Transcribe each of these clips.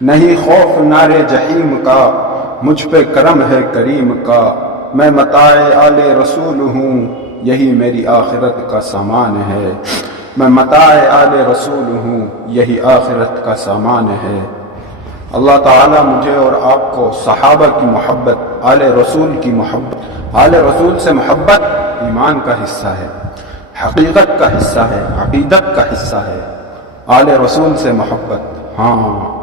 نہیں خوف نار جحیم کا، مجھ پہ کرم ہے کریم کا، میں متاع آل رسول ہوں، یہی میری آخرت کا سامان ہے، میں متاع آل رسول ہوں، یہی آخرت کا سامان ہے۔ اللہ تعالیٰ مجھے اور آپ کو صحابہ کی محبت، آل رسول کی محبت، آل رسول سے محبت ایمان کا حصہ ہے، حقیقت کا حصہ ہے، عقیدت کا حصہ ہے۔ آل رسول سے محبت ہاں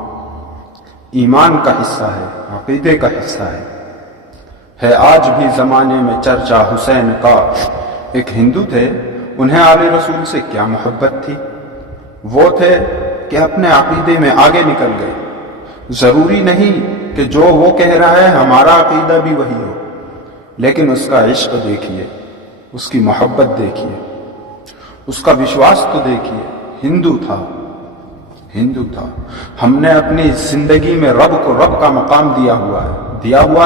ایمان کا حصہ ہے، عقیدے کا حصہ ہے۔ آج بھی زمانے میں چرچا حسین کا۔ ایک ہندو تھے، انہیں آل رسول سے کیا محبت تھی؟ وہ تھے کہ اپنے عقیدے میں آگے نکل گئے۔ ضروری نہیں کہ جو وہ کہہ رہا ہے ہمارا عقیدہ بھی وہی ہو، لیکن اس کا عشق دیکھیے، اس کی محبت دیکھیے، اس کا وشواس تو دیکھیے۔ ہندو تھا۔ ہم نے اپنی زندگی میں رب کو رب کا مقام دیا ہوا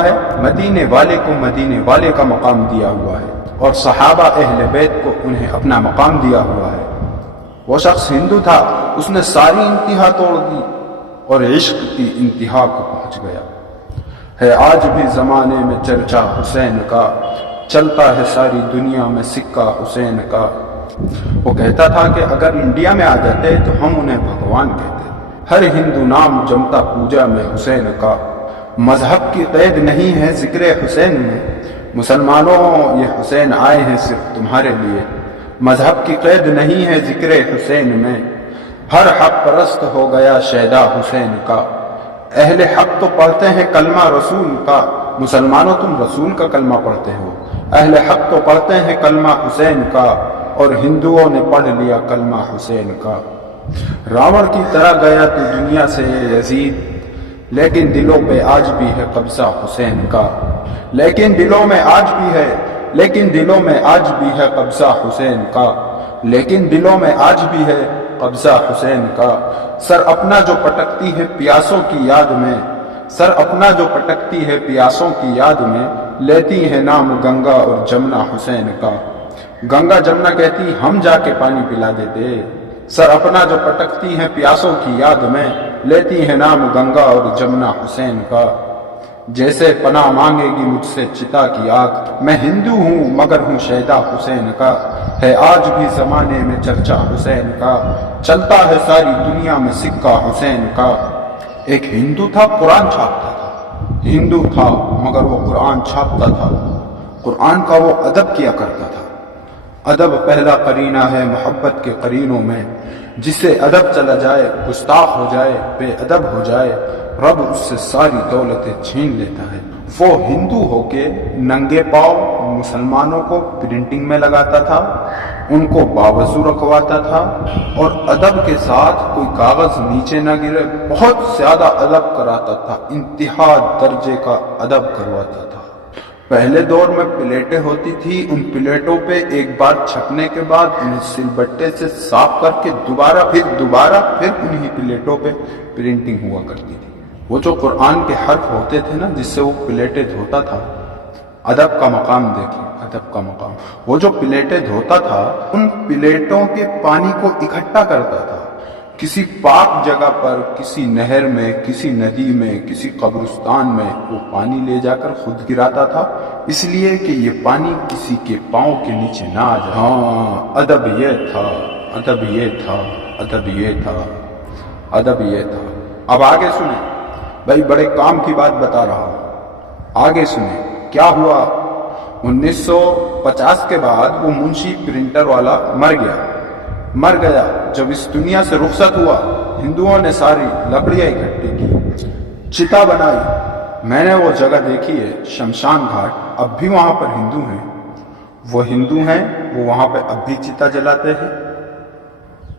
ہے، مدینے والے کو مدینے والے کا مقام دیا ہوا ہے، اور صحابہ اہل بیت کو انہیں اپنا مقام دیا ہوا ہے۔ وہ شخص ہندو تھا، اس نے ساری انتہا توڑ دی اور عشق کی انتہا کو پہنچ گیا۔ آج بھی زمانے میں چرچا حسین کا، چلتا ہے ساری دنیا میں سکہ حسین کا۔ وہ کہتا تھا کہ اگر انڈیا میں آ جاتے تو ہم انہیں بھگوان کہتے۔ ہر ہندو نام جمتا پوجا میں حسین کا۔ مذہب کی قید نہیں ہے ذکر حسین میں، مسلمانوں یہ حسین آئے ہیں صرف تمہارے لیے۔ مذہب کی قید نہیں ہے ذکر حسین میں، ہر حق پرست ہو گیا شیدا حسین کا۔ اہل حق تو پڑھتے ہیں کلمہ رسول کا، مسلمانوں تم رسول کا کلمہ پڑھتے ہو۔ اہل حق تو پڑھتے ہیں کلمہ حسین کا، اور ہندوؤں نے پڑھ لیا کلمہ حسین کا۔ راوڑ کی طرح گیا تو دنیا سے یزید، لیکن دلوں پہ آج بھی ہے قبضہ حسین کا۔ لیکن دلوں میں آج بھی ہے قبضہ حسین کا۔ لیکن دلوں میں آج بھی ہے قبضہ حسین کا۔ سر اپنا جو پٹکتی ہے پیاسوں کی یاد میں، سر اپنا جو پٹکتی ہے پیاسوں کی یاد میں، لیتی ہے نام گنگا اور جمنا حسین کا۔ گنگا جمنا کہتی ہم جا کے پانی پلا دیتے، سر اپنا جو پٹکتی ہیں پیاسوں کی یاد میں، لیتی ہے نام گنگا اور جمنا حسین کا۔ جیسے پناہ مانگے گی مجھ سے چتا کی آگ، میں ہندو ہوں مگر ہوں شیدا حسین کا۔ آج بھی زمانے میں چرچا حسین کا، چلتا ہے ساری دنیا میں سکہ حسین کا۔ ایک ہندو تھا، قرآن چھاپتا تھا۔ ہندو تھا مگر وہ قرآن چھاپتا تھا۔ قرآن کا وہ ادب کیا کرتا تھا۔ ادب پہلا قرینہ ہے محبت کے قرینوں میں، جسے ادب چلا جائے گستاخ ہو جائے، بے ادب ہو جائے، رب اس سے ساری دولتیں چھین لیتا ہے۔ وہ ہندو ہو کے ننگے پاؤں مسلمانوں کو پرنٹنگ میں لگاتا تھا، ان کو باوضو رکھواتا تھا، اور ادب کے ساتھ کوئی کاغذ نیچے نہ گرے، بہت زیادہ ادب کراتا تھا، انتہا درجے کا ادب کرواتا تھا۔ پہلے دور میں پلیٹیں ہوتی تھی، ان پلیٹوں پہ ایک بار چھپنے کے بعد انہیں سل بٹے سے صاف کر کے دوبارہ پھر انہی پلیٹوں پہ پرنٹنگ ہوا کرتی تھی۔ وہ جو قرآن کے حرف ہوتے تھے نا، جس سے وہ پلیٹیں دھوتا تھا، ادب کا مقام دیکھیں، ادب کا مقام۔ وہ جو پلیٹیں دھوتا تھا، ان پلیٹوں کے پانی کو اکٹھا کرتا تھا، کسی پاک جگہ پر، کسی نہر میں، کسی ندی میں، کسی قبرستان میں وہ پانی لے جا کر خود گراتا تھا، اس لیے کہ یہ پانی کسی کے پاؤں کے نیچے نہ آ جائے۔ ہاں، ادب یہ تھا، ادب یہ تھا، ادب یہ تھا، ادب یہ تھا۔ اب آگے سنیں، بھائی بڑے کام کی بات بتا رہا ہوں، آگے سنیں کیا ہوا۔ 1950 کے بعد وہ منشی پرنٹر والا مر گیا۔ جب اس دنیا سے رخصت ہوا، ہندوؤں نے ساری لکڑیاں اکٹھی کی، چتا بنائی۔ میں نے وہ جگہ دیکھی ہے، شمشان گھاٹ، اب بھی وہاں پر ہندو ہیں، وہ ہندو ہیں، وہ وہاں پہ اب بھی چتا جلاتے ہیں۔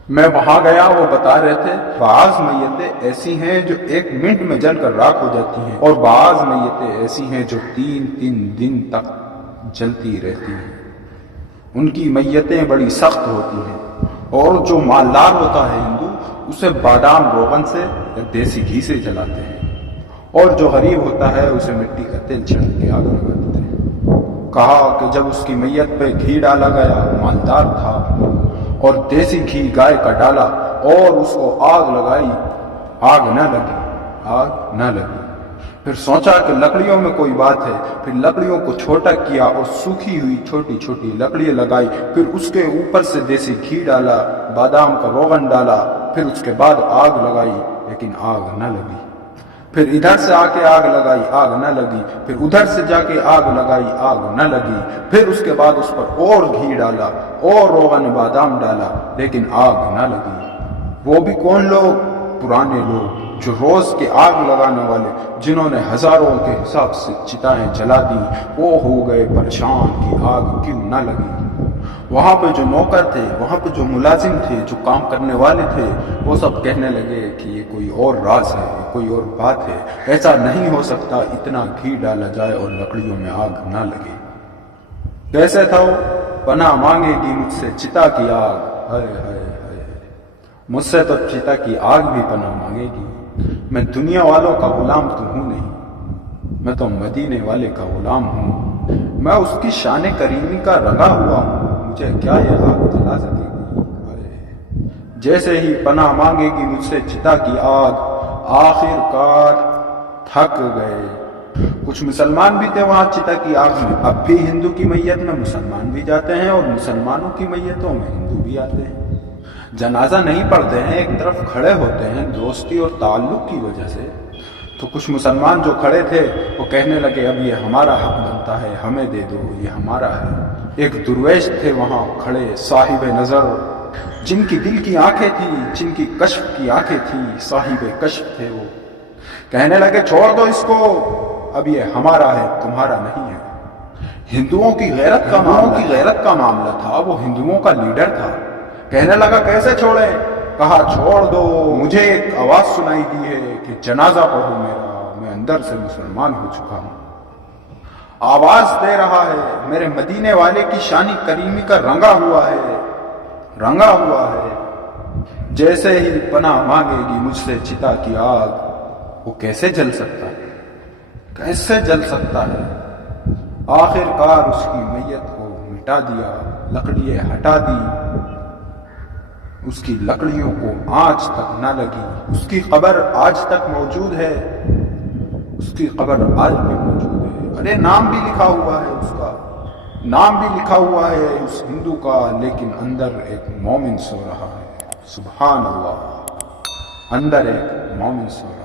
میں وہاں گیا، وہ بتا رہے تھے بعض میتیں ایسی ہیں جو 1 منٹ میں جل کر راکھ ہو جاتی ہیں، اور بعض میتیں ایسی ہیں جو 3 دن تک جلتی رہتی ہیں۔ ان کی میتیں بڑی سخت ہوتی ہیں، اور جو مالدار ہوتا ہے ہندو، اسے بادام روغن سے یا دیسی گھی سے جلاتے ہیں، اور جو غریب ہوتا ہے اسے مٹی کا تیل چھڑک کے آگ لگا دیتے ہیں۔ کہا کہ جب اس کی میت پہ گھی ڈالا گیا، مالدار تھا، اور دیسی گھی گائے کا ڈالا اور اس کو آگ لگائی، آگ نہ لگی، آگ نہ لگی۔ پھر سوچا کہ لکڑیوں میں کوئی بات ہے، پھر لکڑیوں کو چھوٹا کیا اور سوکھی ہوئی چھوٹی چھوٹی لکڑیاں لگائی، پھر اس کے اوپر سے دیسی گھی ڈالا، بادام کا روغن ڈالا، پھر اس کے بعد آگ لگائی، لیکن آگ نہ لگی۔ پھر ادھر سے آ کے آگ لگائی، آگ نہ لگی، پھر ادھر سے جا کے آگ لگائی، آگ نہ لگی، پھر اس کے بعد اس پر اور گھی ڈالا اور روغن بادام ڈالا، لیکن آگ نہ لگی۔ وہ بھی کون لوگ؟ پرانے لوگ جو روز کے آگ لگانے والے، جنہوں نے ہزاروں کے حساب سے چتائیں جلا دی، وہ ہو گئے پریشان کہ آگ کیوں نہ لگی۔ وہاں پہ جو نوکر تھے، وہاں پہ جو ملازم تھے، جو کام کرنے والے تھے، وہ سب کہنے لگے کہ یہ کوئی اور راز ہے، کوئی اور بات ہے، ایسا نہیں ہو سکتا اتنا گھی ڈالا جائے اور لکڑیوں میں آگ نہ لگے۔ کیسے تھا وہ؟ پناہ مانگے گی مجھ سے چتا کی آگ، ہائے ہائے ہائے، مجھ سے تو چتا کی آگ بھی پناہ مانگے گی۔ میں دنیا والوں کا غلام تو ہوں نہیں، میں تو مدینے والے کا غلام ہوں، میں اس کی شان کریمی کا رنگا ہوا ہوں، مجھے کیا یہ آگ جلا سکے گی؟ جیسے ہی پناہ مانگے گی مجھ سے چتا کی آگ، آخر کار تھک گئے۔ کچھ مسلمان بھی تھے وہاں چتا کی آگ میں۔ اب بھی ہندو کی میت میں مسلمان بھی جاتے ہیں اور مسلمانوں کی میتوں میں ہندو بھی آتے ہیں۔ جنازہ نہیں پڑھتے ہیں، ایک طرف کھڑے ہوتے ہیں دوستی اور تعلق کی وجہ سے۔ تو کچھ مسلمان جو کھڑے تھے وہ کہنے لگے اب یہ ہمارا حق بنتا ہے، ہمیں دے دو، یہ ہمارا ہے۔ ایک درویش تھے وہاں کھڑے، صاحب نظر، جن کی دل کی آنکھیں تھی، جن کی کشف کی آنکھیں تھی، صاحب کشف تھے وہ۔ کہنے لگے چھوڑ دو اس کو، اب یہ ہمارا ہے، تمہارا نہیں ہے۔ ہندوؤں کی غیرت کا معاملہ تھا، وہ ہندوؤں کا لیڈر تھا۔ کہنے لگا کیسے چھوڑیں؟ کہا چھوڑ دو، مجھے ایک آواز سنائی دی ہے کہ جنازہ پڑھو میرا، میں اندر سے مسلمان ہو چکا ہوں۔ آواز دے رہا ہے میرے مدینے والے کی شان کریمی کا رنگا ہوا ہے۔ جیسے ہی پناہ مانگے گی مجھ سے چتا کی آگ، وہ کیسے جل سکتا ہے؟ آخر کار اس کی میت کو مٹا دیا، لکڑیاں ہٹا دی، اس کی لکڑیوں کو آج تک نہ لگی۔ اس کی قبر آج تک موجود ہے، اس کی قبر آج بھی موجود ہے۔ ارے نام بھی لکھا ہوا ہے اس کا، نام بھی لکھا ہوا ہے اس ہندو کا، لیکن اندر ایک مومن سو رہا ہے۔ سبحان اللہ، اندر ایک مومن سو رہا ہے۔